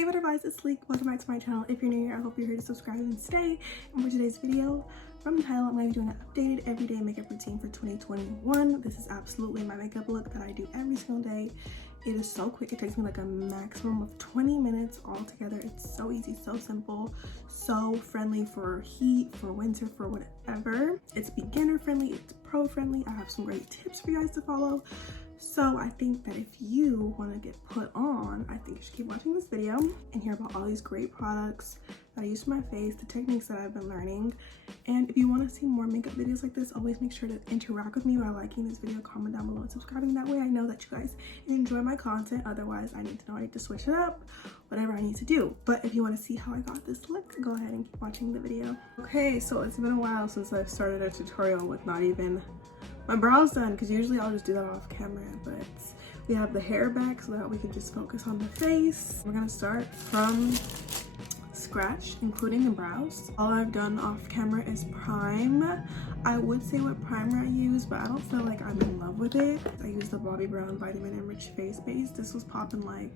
Hey what guys, it's Sleek. Welcome back to my channel. If you're new here, I hope you're here to subscribe and stay. And for today's video, from the title, I'm going to be doing an updated everyday makeup routine for 2021. This is absolutely my makeup look that I do every single day. It is so quick. It takes me like a maximum of 20 minutes all together. It's so easy, so simple, so friendly for heat, for winter, for whatever. It's beginner friendly, it's pro friendly. I have some great tips for you guys to follow. So I think that if you want to get put on, I think you should keep watching this video and hear about all these great products that I use for my face, the techniques that I've been learning. And if you want to see more makeup videos like this, always make sure to interact with me by liking this video, comment down below, and subscribing. That way I know that you guys enjoy my content. Otherwise, I need to know I need to switch it up, whatever I need to do. But if you want to see how I got this look, go ahead and keep watching the video. Okay, so it's been a while since I've started a tutorial with not even my brows done, because usually I'll just do that off camera, but we have the hair back so that we can just focus on the face. We're gonna start from scratch, including the brows. All I've done off camera is prime. I would say what primer I use, but I don't feel like I'm in love with it. I use the Bobbi Brown Vitamin Enriched Face Base. This was popping like,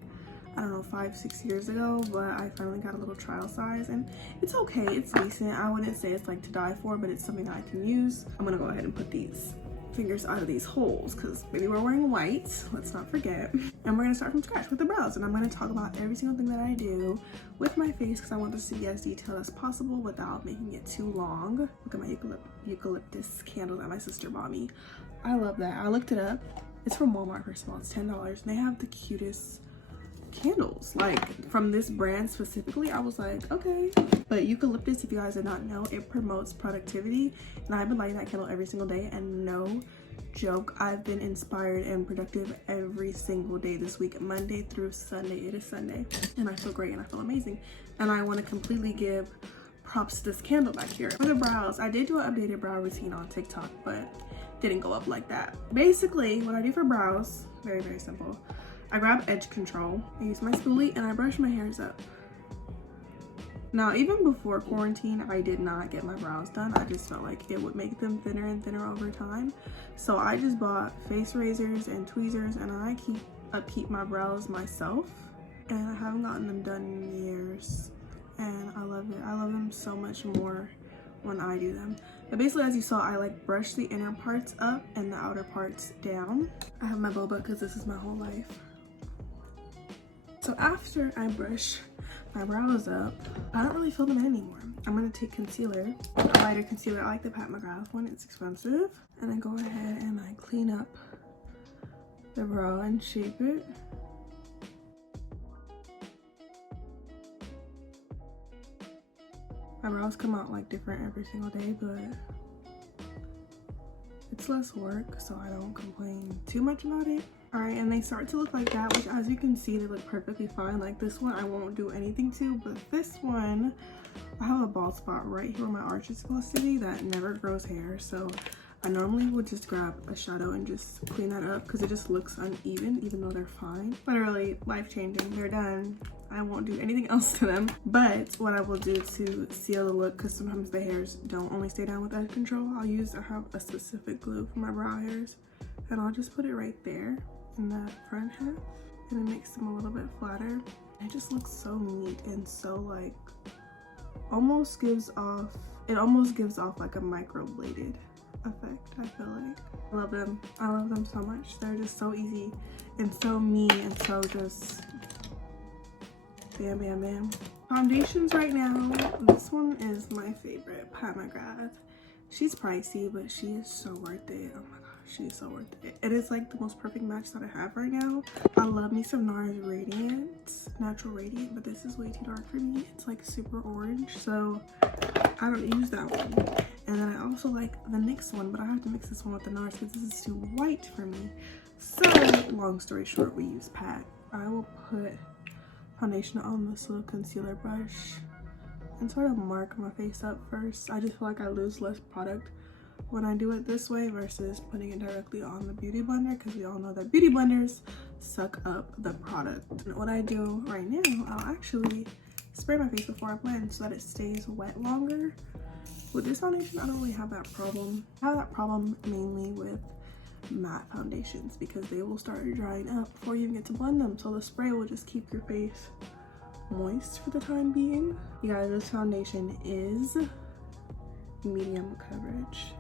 I don't know, 5-6 years ago, but I finally got a little trial size and it's okay, it's decent. I wouldn't say it's like to die for, but it's something that I can use. I'm gonna go ahead and put these fingers out of these holes because maybe we're wearing white, let's not forget. And we're gonna start from scratch with the brows, and I'm gonna talk about every single thing that I do with my face because I want this to be as detailed as possible without making it too long. Look at my eucalyptus candle that my sister bought me. I love that. I looked it up. It's from Walmart, first of all. It's $10 and they have the cutest candles, like from this brand specifically. I was like, okay. But eucalyptus, if you guys did not know, it promotes productivity, and I've been lighting that candle every single day, and no joke, I've been inspired and productive every single day this week, Monday through Sunday. It is Sunday and I feel great and I feel amazing, and I want to completely give props to this candle back here. For the brows, I did do an updated brow routine on TikTok, but didn't go up like that. Basically, what I do for brows, very simple. I grab edge control, I use my spoolie, and I brush my hairs up. Now, even before quarantine, I did not get my brows done. I just felt like it would make them thinner and thinner over time. So I just bought face razors and tweezers, and I upkeep my brows myself. And I haven't gotten them done in years, and I love it. I love them so much more when I do them. But basically, as you saw, I like brush the inner parts up and the outer parts down. I have my boba because this is my whole life. So after I brush my brows up, I don't really fill them in anymore. I'm gonna take concealer, a lighter concealer. I like the Pat McGrath one, it's expensive. And I go ahead and I clean up the brow and shape it. My brows come out like different every single day, but it's less work, so I don't complain too much about it. All right, and they start to look like that, which as you can see, they look perfectly fine. Like this one, I won't do anything to, but this one, I have a bald spot right here where my arch is supposed to be that never grows hair. So I normally would just grab a shadow and just clean that up because it just looks uneven, even though they're fine. Literally life-changing, they're done. I won't do anything else to them. But what I will do to seal the look, because sometimes the hairs don't only stay down with edge control, I have a specific glue for my brow hairs, and I'll just put it right there in the front half, and it makes them a little bit flatter. It just looks so neat and so like almost gives off like a microbladed effect. I feel like I love them. I love them so much. They're just so easy and so me and so just bam. Foundations right now, this one is my favorite, Pat McGrath. She's pricey, but she is so worth it. Oh my gosh, she's so worth it. It is like the most perfect match that I have right now. I love me some NARS Radiant, Natural Radiant, but this is way too dark for me. It's like super orange, so I don't use that one. And then I also like the NYX one, but I have to mix this one with the NARS because this is too white for me. So long story short, we use Pat. I will put foundation on this little concealer brush and sort of mark my face up first. I just feel like I lose less product when I do it this way versus putting it directly on the beauty blender, because we all know that beauty blenders suck up the product. And what I do right now, I'll actually spray my face before I blend so that it stays wet longer. With this foundation, I don't really have that problem. I have that problem mainly with matte foundations because they will start drying up before you even get to blend them. So the spray will just keep your face moist for the time being. You guys, this foundation is medium coverage.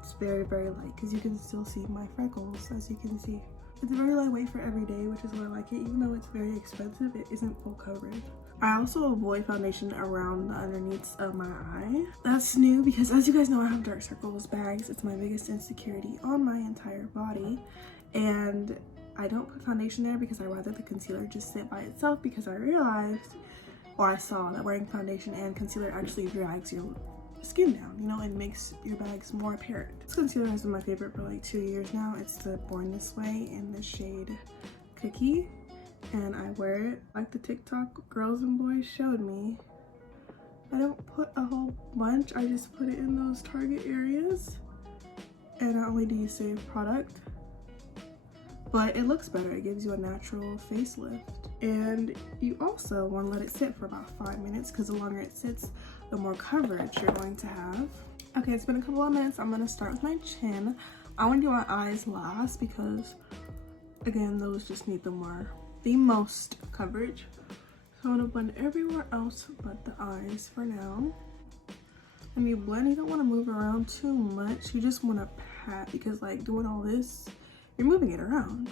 It's very, very light because you can still see my freckles, as you can see. It's very lightweight for every day, which is why I like it. Even though it's very expensive, it isn't full coverage. I also avoid foundation around the underneaths of my eye. That's new because, as you guys know, I have dark circles bags. It's my biggest insecurity on my entire body. And I don't put foundation there because I rather the concealer just sit by itself, because I realized, or I saw, that wearing foundation and concealer actually drags your skin down, you know, and makes your bags more apparent. This concealer has been my favorite for like 2 years now. It's the Born This Way in the shade Cookie, and I wear it like the TikTok girls and boys showed me. I don't put a whole bunch, I just put it in those target areas, and not only do you save product, but it looks better. It gives you a natural facelift. And you also want to let it sit for about 5 minutes, because the longer it sits, the more coverage you're going to have. Okay, it's been a couple of minutes. I'm going to start with my chin. I want to do my eyes last because, again, those just need the most coverage. So I'm going to blend everywhere else but the eyes for now. When you blend, you don't want to move around too much. You just want to pat, because like doing all this, you're moving it around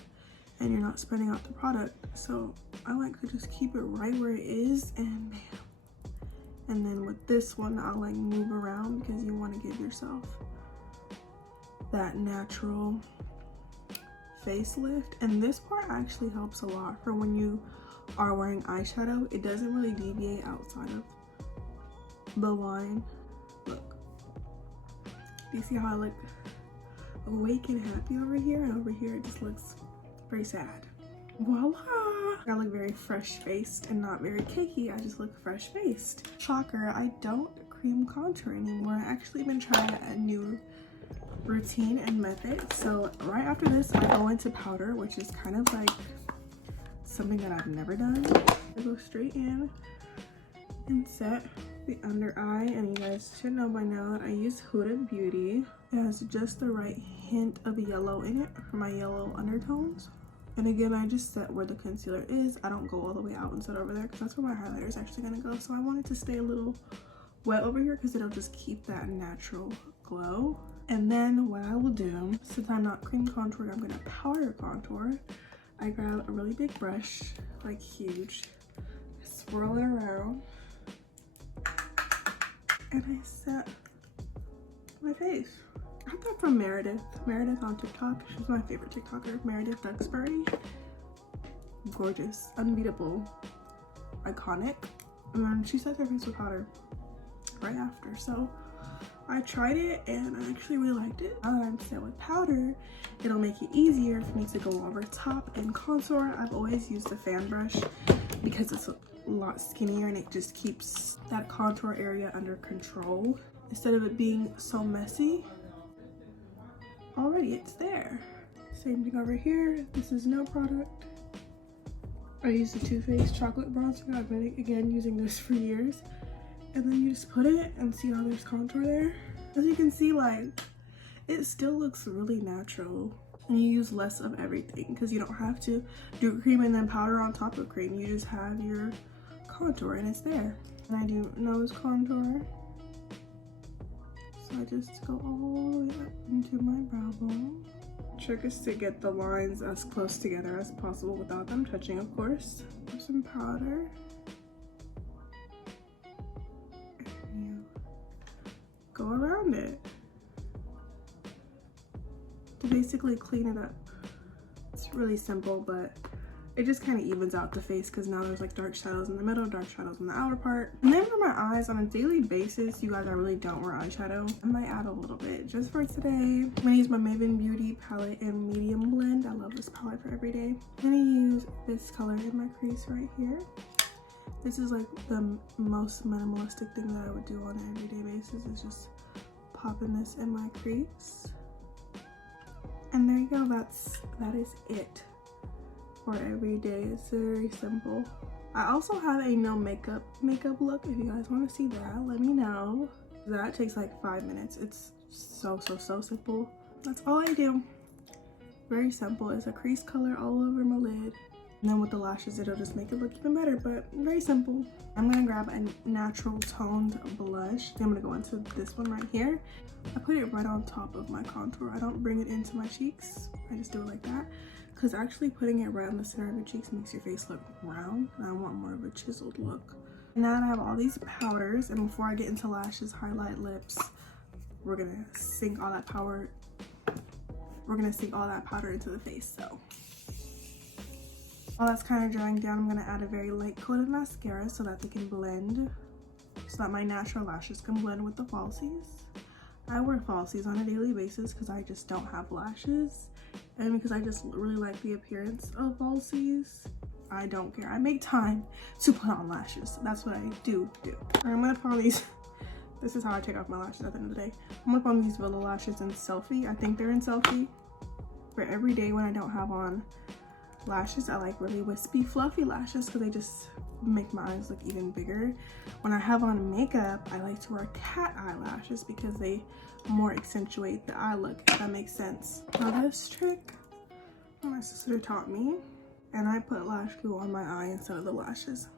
and you're not spreading out the product. So I like to just keep it right where it is, and bam. And then with this one, I'll like move around because you want to give yourself that natural facelift. And this part actually helps a lot for when you are wearing eyeshadow. It doesn't really deviate outside of the line. Look, do you see how I look awake and happy over here, and over here it just looks very sad? Voila! I look very fresh-faced and not very cakey. I just look fresh-faced. Shocker, I don't cream contour anymore. I actually been trying a new routine and method. So right after this, I go into powder, which is kind of like something that I've never done. I go straight in and set the under eye, and you guys should know by now that I use Huda Beauty. It has just the right hint of yellow in it for my yellow undertones. And again, I just set where the concealer is. I don't go all the way out and set over there because that's where my highlighter is actually gonna go. So I want it to stay a little wet over here because it'll just keep that natural glow. And then what I will do, since I'm not cream contouring, I'm gonna powder contour. I grab a really big brush, like huge, swirl it around, and I set my face. I got that from Meredith on TikTok. She's my favorite TikToker, Meredith Duxbury. Gorgeous, unbeatable, iconic. And then she sets her face with powder right after. So I tried it and I actually really liked it. Now that I'm set with powder, it'll make it easier for me to go over top and contour. I've always used a fan brush because it's a lot skinnier and it just keeps that contour area under control instead of it being so messy. Already it's there. Same thing over here. This is no product. I use the Too Faced chocolate bronzer. I've been again using this for years. And then you just put it and see how there's contour there. As you can see, like, it still looks really natural. And you use less of everything because you don't have to do cream and then powder on top of cream. You just have your contour and it's there. And I do nose contour. So I just go all the way up into my brow bone. Trick is to get the lines as close together as possible without them touching, of course. Put some powder. And you go around it to basically clean it up. It's really simple, but it just kind of evens out the face because now there's like dark shadows in the middle, dark shadows in the outer part. And then for my eyes, on a daily basis, you guys, I really don't wear eyeshadow. I might add a little bit just for today. I'm gonna use my Maven Beauty palette in medium blend. I love this palette for every day. I'm gonna use this color in my crease right here. This is like the most minimalistic thing that I would do on an everyday basis, is just popping this in my crease. And there you go, that is it. For every day. It's very simple. I also have a no makeup look. If you guys want to see that, let me know. That takes like 5 minutes. It's so simple. That's all I do. Very simple. It's a crease color all over my lid And then with the lashes, it'll just make it look even better, but very simple. I'm gonna grab a natural toned blush. I'm gonna go into this one right here. I put it right on top of my contour. I don't bring it into my cheeks. I just do it like that. Because actually putting it right on the center of your cheeks makes your face look round. And I want more of a chiseled look. Now I have all these powders. And before I get into lashes, highlight, lips, we're gonna sink all that powder. We're gonna sink all that powder into the face, so. While that's kind of drying down, I'm gonna add a very light coat of mascara so that they can blend, so that my natural lashes can blend with the falsies. I wear falsies on a daily basis because I just don't have lashes, and because I just really like the appearance of falsies. I don't care. I make time to put on lashes. That's what I do. I'm gonna put on these. This is how I take off my lashes at the end of the day. I'm gonna put on these Villa lashes in Selfie. I think they're in Selfie. For every day when I don't have on lashes, I like really wispy, fluffy lashes because they just make my eyes look even bigger. When I have on makeup, I like to wear cat eyelashes because they more accentuate the eye look, if that makes sense. Now this trick, my sister taught me, and I put lash glue on my eye instead of the lashes.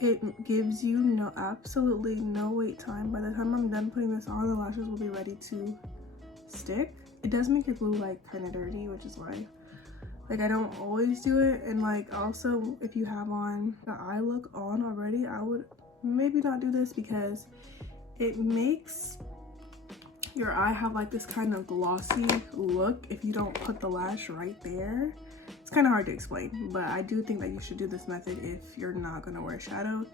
It gives you absolutely no wait time. By the time I'm done putting this on, the lashes will be ready to stick. It does make your glue like kind of dirty, which is why like I don't always do it. And like also if you have on the eye look on already, I would maybe not do this because it makes your eye have like this kind of glossy look if you don't put the lash right there. It's kind of hard to explain, but I do think that you should do this method if you're not going to wear shadow,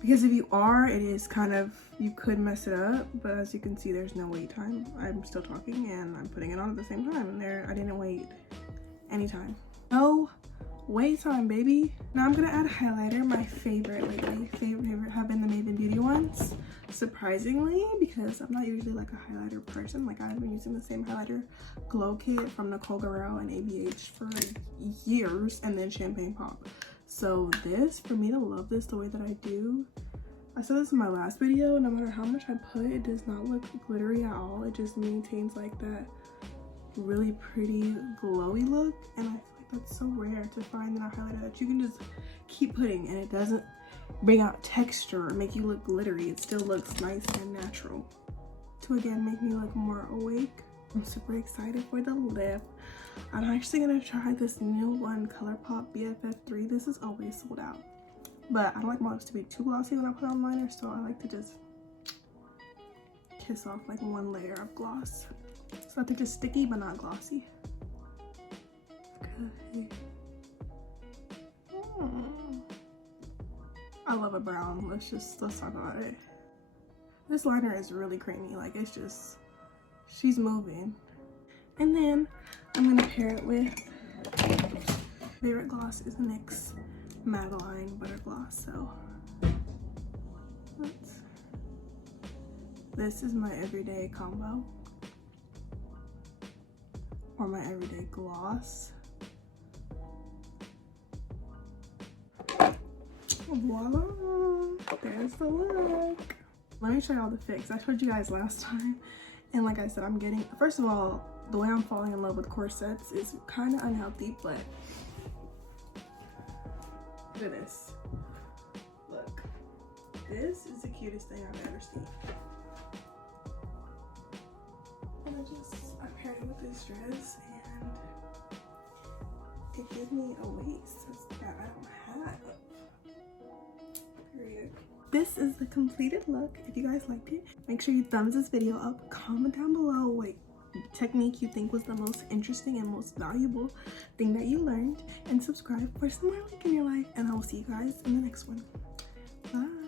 because if you are, it is kind of, you could mess it up. But as you can see, there's no wait time. I'm still talking and I'm putting it on at the same time, and there I didn't wait any time. No wait time, baby. Now I'm gonna add highlighter. My favorite lately, favorite have been the Maven Beauty ones, surprisingly, because I'm not usually like a highlighter person. Like I've been using the same highlighter glow kit from Nicole Guerrero and ABH for years, and then Champagne Pop. So this, for me to love this the way that I do, I said this in my last video, no matter how much I put, it does not look glittery at all. It just maintains like that really pretty glowy look, and I feel like that's so rare to find in a highlighter that you can just keep putting and it doesn't bring out texture or make you look glittery. It still looks nice and natural to again make me look more awake. I'm super excited for the lip. I'm actually gonna try this new one, ColourPop BFF3. This is always sold out, but I don't like my lips to be too glossy when I put on liner, so I like to just kiss off like one layer of gloss so that they're just sticky but not glossy. Okay. I love a brown. Let's talk about it. This liner is really creamy. Like it's just, she's moving. And then I'm gonna pair it with, favorite gloss is NYX Madeline Butter Gloss. So this is my everyday combo, or my everyday gloss. Voila, there's the look. Let me show y'all the fix. I showed you guys last time, and like I said, I'm getting, first of all, the way I'm falling in love with corsets is kind of unhealthy, but look at this. Look, this is the cutest thing I've ever seen. And I paired it with this dress, and it gives me a waist that I don't have. Period. This is the completed look. If you guys liked it, make sure you thumbs this video up, comment down below what technique you think was the most interesting and most valuable thing that you learned, and subscribe for some more like in your life, and I will see you guys in the next one. Bye.